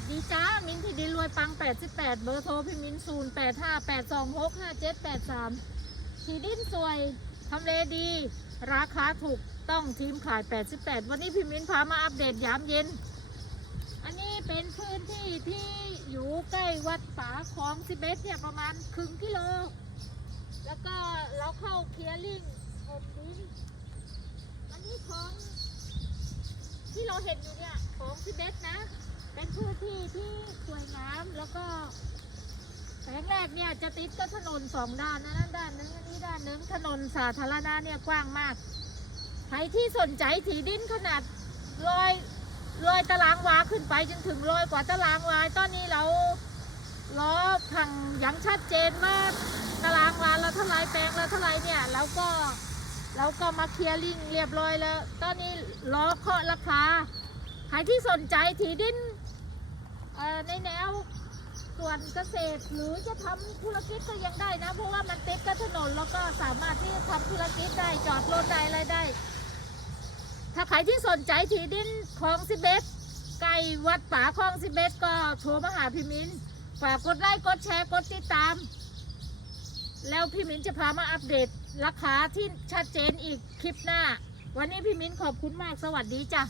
วัสดีจ้า มิ้นที่ดินรวยปัง 88 เบอร์โทรพี่มิ้น0 8 5 8 2 6 5 7 8 3 ที่ดินสวย ทำเลดี ราคาถูกต้องทีมขาย 88 วันนี้พี่มิ้นพามาอัปเดตยามเย็น อันนี้เป็นพื้นที่ที่อยู่ใกล้วัดป่าของสิเบสเนี่ยประมาณครึ่งกิโล แล้วก็เราเข้าเคลียร์ลิงถมดิน อันนี้ของที่เราเห็นอยู่เนี่ยของสิเบสนะ สวยงามแล้วก็แปลงแรกเนี่ยจะติดกับถนนสองด้านนะนั่นด้านนึงอันนี้ด้านนึงถนนสาธารณะเนี่ยกว้างมากใครที่สนใจถีดินขนาดร้อยร้อยตารางวาขึ้นไปจนถึงร้อยกว่าตารางวาตอนนี้เราล้อพังอย่างชัดเจนว่าตารางวาเราเท่าไรแปลงเราเท่าไรเนี่ยเราก็เราก็มาเคลียร์ลิงเรียบร้อยแล้ว ตอนนี้ล้อเคาะราคาใครที่สนใจถีดิน ในแนวส่วนเกษตรหรือจะทำธุรกิจก็ยังได้นะ เพราะว่ามันติดกับถนนแล้วก็สามารถที่จะทำธุรกิจได้จอดรถได้อะไรได้ ถ้าใครที่สนใจถีดินคลองสิบเอ็ดไก่วัดป่าคลองสิบเอ็ดก็โทรมาหาพี่มินฝากกดไลค์กดแชร์กดติดตาม แล้วพี่มินจะพามาอัปเดตราคาที่ชัดเจนอีกคลิปหน้า วันนี้พี่มินขอบคุณมากสวัสดีจ้ะ